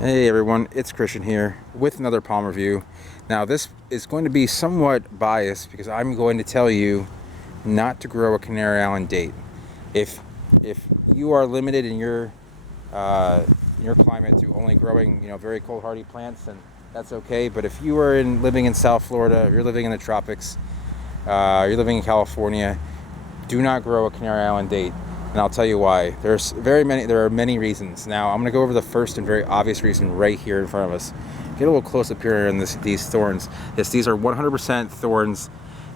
Hey everyone, it's Christian here with another palm review. Now this is going to be somewhat biased because I'm going to tell you not to grow a Canary Island date. If if you are limited in your climate to only growing very cold hardy plants, then that's okay. But if you are living in South Florida, if you're living in the tropics, you're living in California, do not grow a Canary Island date. And I'll tell you why. There are many reasons. Now, I'm going to go over the first and very obvious reason right here in front of us. Get a little close up here in these thorns. Yes, these are 100% thorns.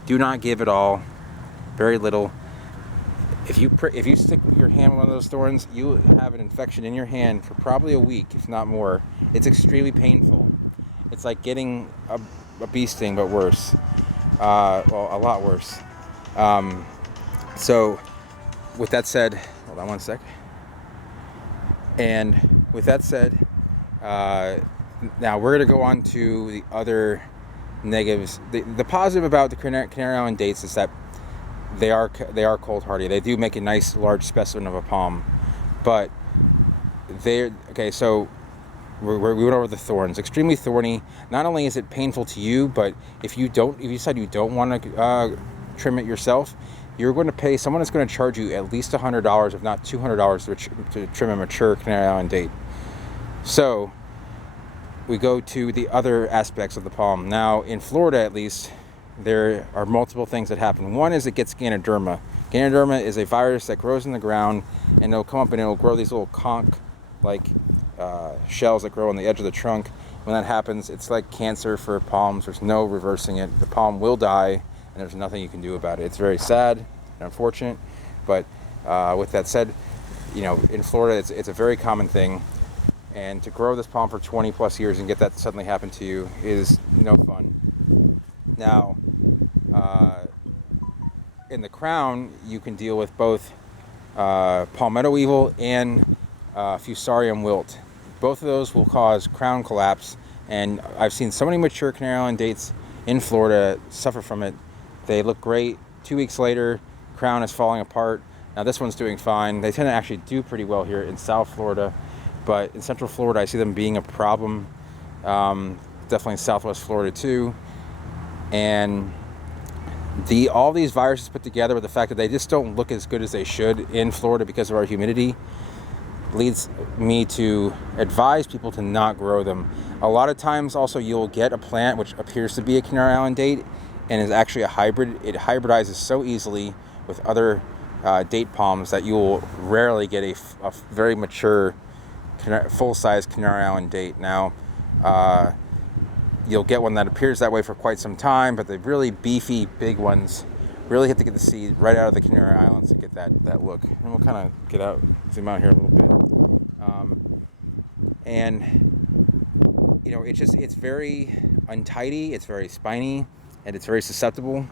Do not give at all. Very little. If you stick your hand on one of those thorns, you have an infection in your hand for probably a week, if not more. It's extremely painful. It's like getting a bee sting, but worse. Well, a lot worse. So, with that said, hold on one sec. And with that said, now we're going to go on to the other negatives. The positive about the Canary Island dates is that they are cold hardy. They do make a nice large specimen of a palm, but okay. So we went over the thorns. Extremely thorny. Not only is it painful to you, but if you decide you don't want to trim it yourself, you're going to pay someone that's going to charge you at least $100, if not $200, to trim a mature Canary Island date. So we go to the other aspects of the palm. Now, in Florida, at least, there are multiple things that happen. One is it gets Ganoderma. Ganoderma is a virus that grows in the ground, and it'll come up and it'll grow these little conch-like shells that grow on the edge of the trunk. When that happens, it's like cancer for palms. There's no reversing it. The palm will die, and there's nothing you can do about it. It's very sad and unfortunate, but with that said, in Florida, it's a very common thing, and to grow this palm for 20 plus years and get that to suddenly happen to you is no fun. Now, in the crown, you can deal with both palmetto weevil and fusarium wilt. Both of those will cause crown collapse, and I've seen so many mature Canary Island dates in Florida suffer from it. They look great. 2 weeks later, crown is falling apart. Now this one's doing fine. They tend to actually do pretty well here in South Florida, but in Central Florida, I see them being a problem. Definitely in Southwest Florida too. And all these viruses put together with the fact that they just don't look as good as they should in Florida because of our humidity leads me to advise people to not grow them. A lot of times also you'll get a plant which appears to be a Canary Island date and is actually a hybrid. It hybridizes so easily with other date palms that you will rarely get a very mature full-size Canary Island date. Now, you'll get one that appears that way for quite some time, but the really beefy, big ones really have to get the seed right out of the Canary Islands to get that look. And we'll kind of zoom out here a little bit. And it's very untidy, it's very spiny, and it's very susceptible.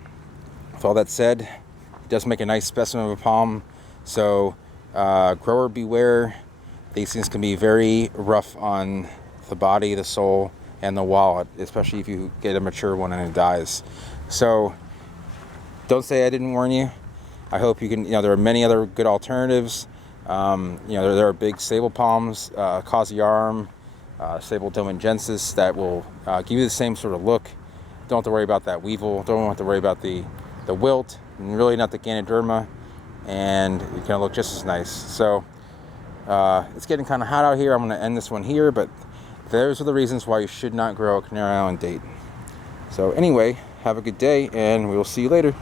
With all that said, it does make a nice specimen of a palm. So grower beware. These things can be very rough on the body, the soul, and the wallet, especially if you get a mature one and it dies. So don't say I didn't warn you. I hope you can, there are many other good alternatives. There are big sable palms, Causiarum, Sable domingensis, that will give you the same sort of look. Don't have to worry about that weevil. Don't have to worry about the wilt, and really not the Ganoderma, and it's gonna look just as nice. So it's getting kind of hot out here. I'm going to end this one here, but those are the reasons why you should not grow a Canary Island date. So anyway, have a good day, and we will see you later.